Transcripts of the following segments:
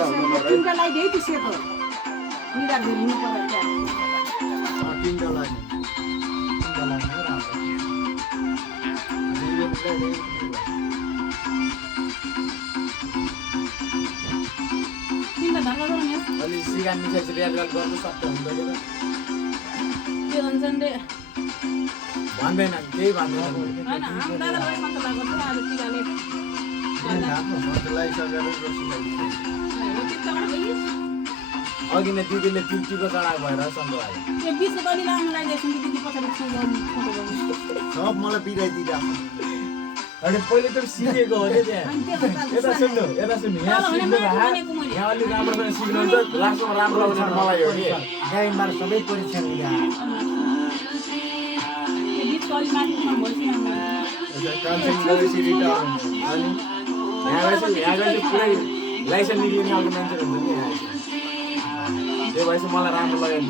दुईटा हुनु पर्यो तिनटा लगाइदिए त्यो सेतो निरा घुर्नु पर्यो तिनटा लाइन तिनटा धर्का गरौँ यहाँ अलि सिगान मिठाई चाहिँ रेड गर्नु सक्छ हुँदैन के भन्छन् रे भन्दैन केही भन्दैन होइन हाम्रो दादालाई सन्त भएको छ आज टिकाले लगाइसकेर अघि नै दिदीले टिको चढाएको भएर सन्तो आयो त्यो बिचको गली लाउनु लगाइदिएछ नि दिदी पछाडि फोटो गर्नु सब मलाई बिराइदिइरहेको अनि पहिले त सिकेको हो नि त्यहाँ यता सुन्नु यहाँ सिक्नु यहाँ अलिक राम्रोसँग सिक्नुहुन्छ लास्टमा राम्रो आउँछ मलाई हो कि गाइडबाट सबै परीक्षण त्यो बिचको अलिक माथिसम्म भइसक्यो अनि यहाँ गएपछि पुरै लाइसेन्स निक्लिने खालको मान्छेहरू हुन्छ नि यहाँ त्यो भएपछि मलाई राम्रो लाग्यो नि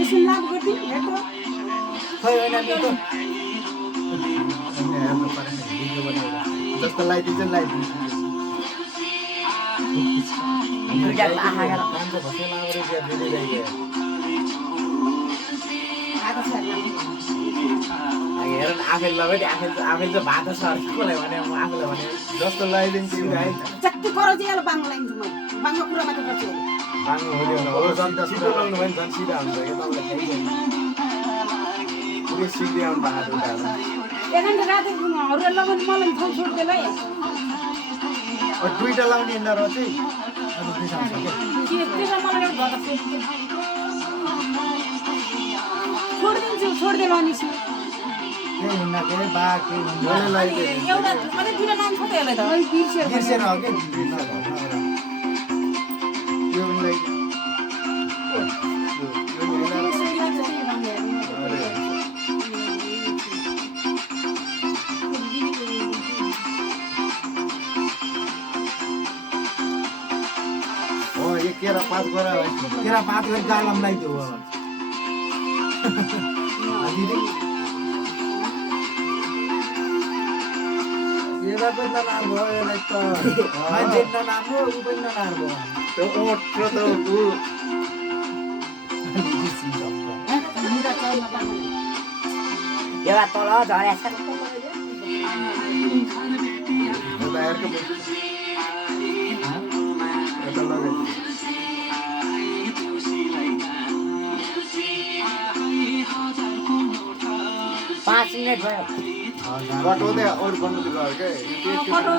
एकछिन लाभ गर्दै हेर्नु खै होइन नि त हेर्नु पर्यो भिडियो बनाएर जस्तो लगाइदिन्छ लगाइदिन्छ कामको भसै लाएर त्यहाँ दिँदै आएको छ हेर आफैले लगाइदिए आफैले त भात सर्कोलाई भने म आफूलाई भने जस्तो लगाइदिन्छु है जति कराउ चाहिँ यसलाई बाङ्गो लगाइदिन्छु म बाङ्गो कुरा मात्र गर्छु बाङ्गो हो नि सिधो लाउनु भयो नि झन् सिधा हुन्छ कि तपाईँलाई थाहै छैन पुरै सिक्दै आउनु भएको उठाएर एक घन्टा राति हरूले लगाउनु मलाई ठाउँ छोड्दैन है दुईटा लाउने यिनीहरू चाहिँ त्यसमा मलाई एउटा घर छोडिदिन्छु छोडिदिएर लानेछु केही हुन्न के बा केही हुन्न एउटा अझै दुईवटा नाम छ त यसलाई त बिर्सेर हो कि त्यो पनि यो केरा पात गरा तेरा पात गरी गालम लगाइदियो दिदी केरा पनि नराम भयो यसलाई त मान्छे नराम्रो ऊ पनि नराम्रो त्यो ओठ र त ऊ एउटा तल झरेछ बाहिरको यता लगाइ 5 मिनट भयो कटाउँदै अरू बनाउँदै गयो क्या